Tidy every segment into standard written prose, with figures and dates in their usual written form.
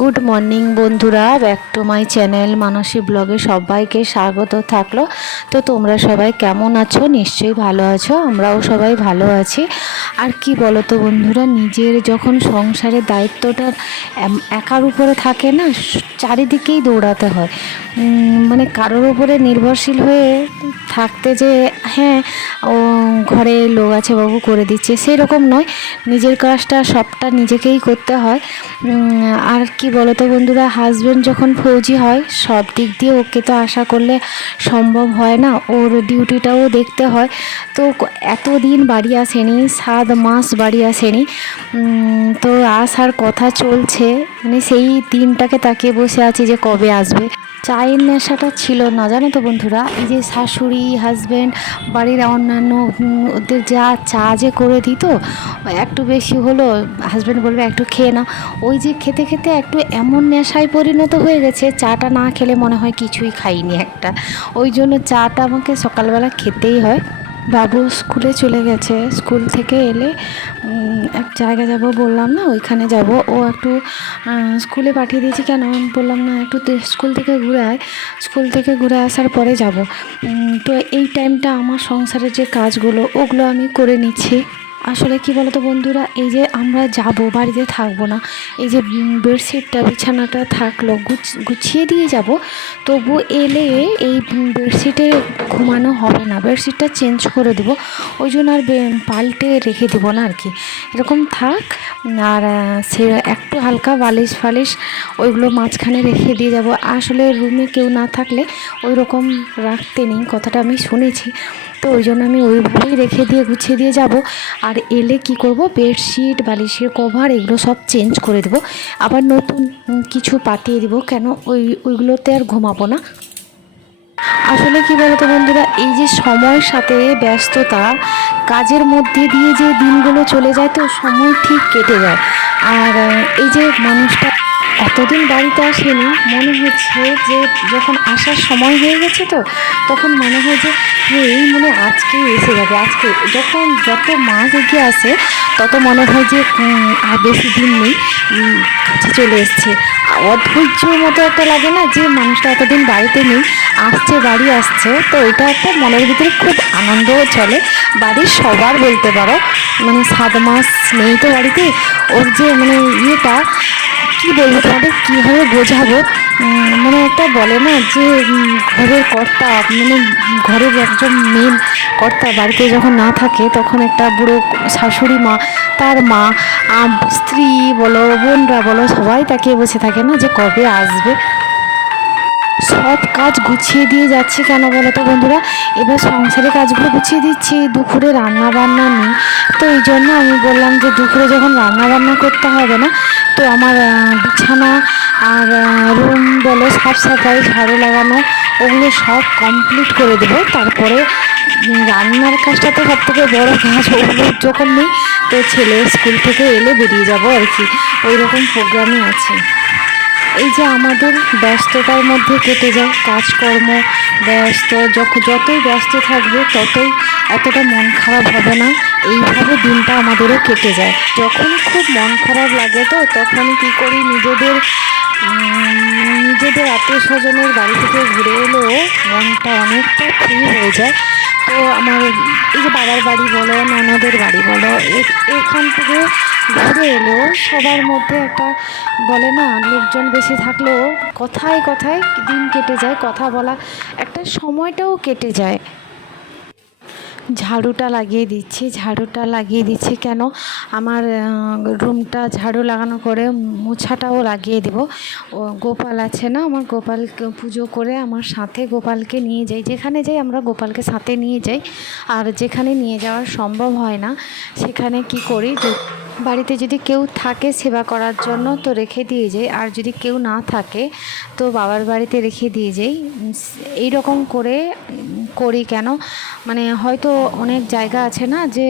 Good morning বন্ধুরা, back to my channel মানসী ব্লগে সবাইকে স্বাগত থাকলো। তো তোমরা সবাই কেমন আছো? নিশ্চয়ই ভালো আছো, আমরাও সবাই ভালো আছি। আর কি বলো তো বন্ধুরা, নিজের যখন সংসারের দায়িত্বটা একার উপরে থাকে না, চারিদিকেই দৌড়াতে হয়। মানে কারোর উপরে নির্ভরশীল হয়ে থাকতে যে হ্যাঁ ও ঘরে লোক আছে বাবু করে দিচ্ছে, সেই রকম নয়। নিজের কাজটা সবটা নিজেকেই করতে হয়। আর কি বলো তো বন্ধুরা, হাজব্যান্ড যখন ফৌজি হয় সব দিক দিয়ে ওকে তো আশা করলে সম্ভব হয় না, ওর ডিউটিটাও দেখতে হয়। তো এতদিন বাড়ি আসেনি, 7 মাস বাড়ি আসেনি। তো আসার কথা চলছে, মানে সেই দিনটাকে তাকিয়ে বসে আছি যে কবে আসবে। চায়ের নেশাটা ছিল না, জানো তো বন্ধুরা। এই যে শাশুড়ি হাজব্যান্ড বাড়ির অন্যান্য ওদের যা চা যে করে দিত, একটু বেশি হলো হাজব্যান্ড বলবে একটু খেয়ে নাও। ওই যে খেতে খেতে একটু এমন নেশায় পরিণত হয়ে গেছে, চাটা না খেলে মনে হয় কিছুই খাইনি একটা। ওই জন্য চাটা আমাকে সকালবেলা খেতেই হয়। বাবু স্কুলে চলে গেছে, স্কুল থেকে এলে এক জায়গায় যাব বললাম না, ওইখানে যাব। ও একটু স্কুলে পাঠিয়ে দিয়েছি, কেন আমি বললাম না একটু স্কুল থেকে ঘুরে আয়, স্কুল থেকে ঘুরে আসার পরে যাব। তো এই টাইমটা আমার সংসারের যে কাজগুলো ওগুলো আমি করে নিচ্ছি। আসলে কি বলতো বন্ধুরা, এই যে আমরা যাব, বাড়িতে থাকবো না, এই যে বেডশিটটা বিছানাটা থাকলো গুছিয়ে দিয়ে যাব, তবু এলে এই বেডশিটে ঘুমানো হবে না, বেডশিটটা চেঞ্জ করে দেবো। ওই জন্য আর পাল্টে রেখে দেবো না আর কি, এরকম থাক। আর সে একটু হালকা বালিশ ফালিশ ওইগুলো মাঝখানে রেখে দিয়ে যাব। আসলে রুমে কেউ না থাকলে ওই রকম রাখতে নেই, কথাটা আমি শুনেছি। তো ওই জন্য আমি ওইভাবেই রেখে দিয়ে গুছিয়ে দিয়ে যাব। আর এলে কি করব, বেডশিট বালিশের কভার এগুলো সব চেঞ্জ করে দেবো, আবার নতুন কিছু পাতিয়ে দেবো। কেন ওইগুলোতে আর ঘুমাবো না। আসলে কি বলতো বন্ধুরা, এই যে সময়ের সাথে ব্যস্ততা, কাজের মধ্যে দিয়ে যে দিনগুলো চলে যায়, তো সময় ঠিক কেটে যায়। আর এই যে মানুষটা এতদিন বাড়িতে আসেনি, মনে হচ্ছে যে যখন আসার সময় হয়ে গেছে, তো তখন মনে হয় যে এই মনে আজকেই এসে যাবে। আজকে যখন যত মাস এগিয়ে আসে তত মনে হয় যে আর বেশি দিন নেই, কাছে চলে এসছে। অধৈর্যর মতো একটা লাগে না, যে মানুষটা এতদিন বাড়িতে নেই, আসছে বাড়ি আসছে। তো এটা একটা মনের ভিতরে খুব আনন্দও চলে, বাড়ির সবার বলতে পারো। মানে 7 মাস নেই তো বাড়িতে, ওর যে মানে ইয়েটা কী বলবো তোমাদের, কীভাবে বোঝাবো। মানে একটা বলে না যে ঘরের কর্তা, মানে ঘরের একজন মেন কর্তা বাড়িতে যখন না থাকে, তখন একটা বুড়ো শাশুড়ি মা, তার মা, স্ত্রী বলো বোনরা বলো সবাই তাকিয়ে বসে থাকে না যে কবে আসবে। সব কাজ গুছিয়ে দিয়ে যাচ্ছি কেন বলো তো বন্ধুরা, এবার সংসারের কাজগুলো গুছিয়ে দিচ্ছি, দুপুরে রান্না বান্না নেই। তো এই জন্য আমি বললাম যে দুপুরে যখন রান্না বান্না করতে হবে না, তো আমার বিছানা আর রুম বলো সাফ সাফাই ঝাড়ু লাগানো ওগুলো সব কমপ্লিট করে দেবো। তারপরে রান্নার কাজটা তো সব থেকে বড়ো কাজ, ওগুলো যখন নেই, তো ছেলে স্কুল থেকে এলে বেরিয়ে যাবো আর কি, ওই রকম প্রোগ্রামে আছে। এই যে আমাদের ব্যস্ততার মধ্যে কেটে যায় কাজকর্ম, ব্যস্ত যতই ব্যস্ত থাকবে ততই এতটা মন খারাপ হবে না, এইভাবে দিনটা আমাদেরও কেটে যায়। যখনই খুব মন খারাপ লাগে, তো তখনই কী করি, নিজেদের আত্মীয় স্বজনের বাড়ি থেকে ঘুরে এলেও মনটা অনেকটা ফ্রি হয়ে যায়। তো আমার এই যে বাবার বাড়ি বলো ননদের বাড়ি বলো, এখান থেকে ঘুরে এলেও সবার মধ্যে একটা বলে না, লোকজন বেশি থাকলেও কথায় কথায় দিন কেটে যায়, কথা বলা একটা সময়টাও কেটে যায়। ঝাড়ুটা লাগিয়ে দিচ্ছি কেন, আমার রুমটা ঝাড়ু লাগানো করে মোছাটাও লাগিয়ে দেবো। ও গোপাল আছে না, আমার গোপালকে পুজো করে আমার সাথে গোপালকে নিয়ে যাই, যেখানে যাই আমরা গোপালকে সাথে নিয়ে যাই। আর যেখানে নিয়ে যাওয়া সম্ভব হয় না, সেখানে কি করি, বাড়িতে যদি কেউ থাকে সেবা করার জন্য তো রেখে দিয়ে যাই, আর যদি কেউ না থাকে তো বাবার বাড়িতে রেখে দিয়ে যাই। এই রকম করে করি কেন, মানে হয়তো অনেক জায়গা আছে না যে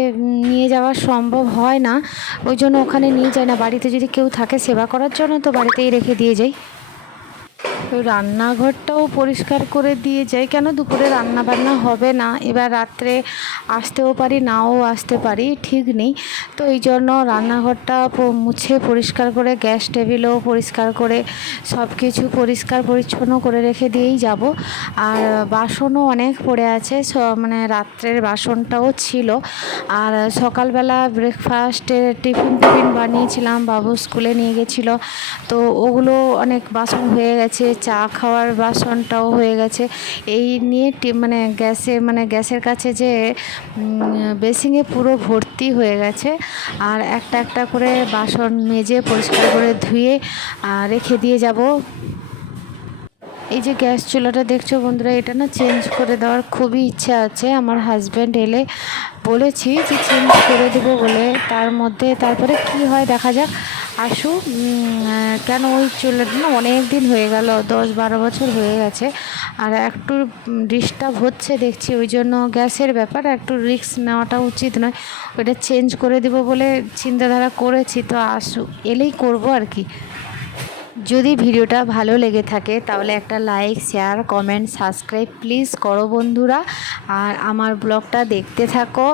নিয়ে যাওয়া সম্ভব হয় না, ওই জন্য ওখানে নিয়ে যায় না। বাড়িতে যদি কেউ থাকে সেবা করার জন্য তো বাড়িতেই রেখে দিয়ে যাই। ওই রান্নাঘরটাও পরিষ্কার করে দিয়ে যাই, কেন দুপুরে রান্না বান্না হবে না, এবার রাত্রে আসতেও পারি নাও আসতে পারি, ঠিক নেই। তো এই জন্য রান্নাঘরটা মুছে পরিষ্কার করে, গ্যাস টেবিলও পরিষ্কার করে, সব কিছু পরিষ্কার পরিচ্ছন্ন করে রেখে দিয়েই যাব। আর বাসনও অনেক পড়ে আছে, মানে রাত্রের বাসনটাও ছিল। আর সকালবেলা ব্রেকফাস্টে টিফিন বানিয়েছিলাম, বাবু স্কুলে নিয়ে গেছিলো, তো ওগুলো অনেক বাসন হয়ে গেছে, চা খাওয়ার বাসনটাও হয়ে গেছে। এই নিয়ে মানে গ্যাসের কাছে যে বেসিনে পুরো ভর্তি হয়ে গেছে। আর একটা একটা করে বাসন মেজে পরিষ্কার করে ধুয়ে রেখে দিয়ে যাব। এই যে গ্যাস চুলাটা দেখছো বন্ধুরা, এটা না চেঞ্জ করে দেওয়ার খুবই ইচ্ছা আছে। আমার হাজব্যান্ড এলে বলেছি যে চেঞ্জ করে দেবো বলে, তার মধ্যে তারপরে কি হয় দেখা যাক, আসুক। কেন ওই চুলাটা না অনেক দিন হয়ে গেল, 10-12 বছর হয়ে গেছে, আর একটু ডিস্টার্ব হচ্ছে দেখছি, ওই জন্য গ্যাসের ব্যাপার একটু রিস্ক নেওয়াটা উচিত নয়। ওইটা চেঞ্জ করে দেবো বলে চিন্তাধারা করেছি, তো আসুক, এলেই করব আর কি। যদি ভিডিওটা ভালো লেগে থাকে তাহলে একটা like, share, comment, subscribe please করো বন্ধুরা, আর আমার ব্লগটা দেখতে থাকো।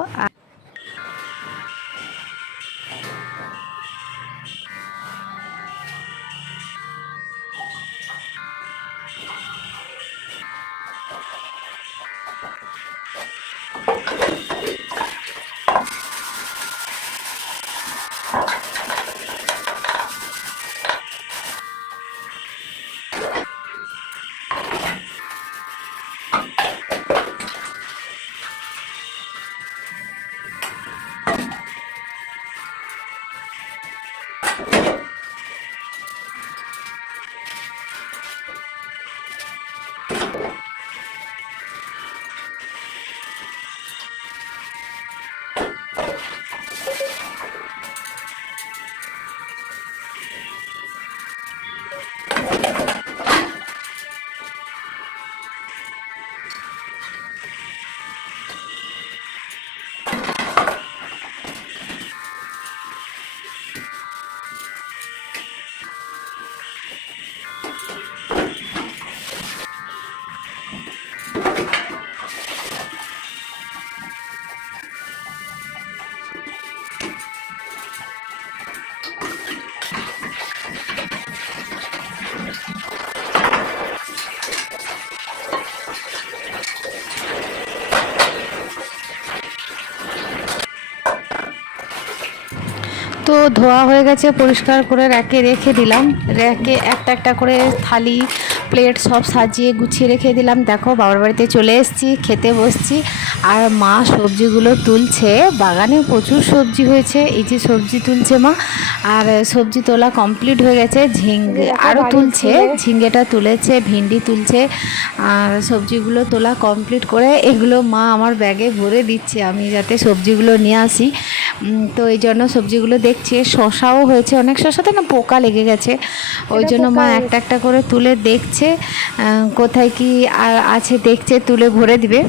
তো ধোয়া হয়ে গেছে, পরিষ্কার করে র্যাকে রেখে দিলাম। র্যাকে একটা একটা করে থালি, প্লেট সব সাজিয়ে গুছিয়ে রেখে দিলাম। দেখো বাবার বাড়িতে চলে এসেছি, খেতে বসছি, আর মা সবজিগুলো তুলছে। বাগানে প্রচুর সবজি হয়েছে, এই যে সবজি তুলছে মা, আর সবজি তোলা কমপ্লিট হয়ে গেছে। ঝিঙ্গে আরও তুলছে, ঝিঙ্গেটা তুলেছে, ভিন্ডি তুলছে, আর সবজিগুলো তোলা কমপ্লিট করে এগুলো মা আমার ব্যাগে ভরে দিচ্ছে, আমি যাতে সবজিগুলো নিয়ে আসি। তো এই জন্য সবজিগুলো দেখছে। শশাও হয়েছে অনেক, শশাতে না পোকা লেগে গেছে, ওই জন্য মা একটা একটা করে তুলে দেখছে কোথায় কি আর আছে, দেখছে, তুলে ভরে দিবে।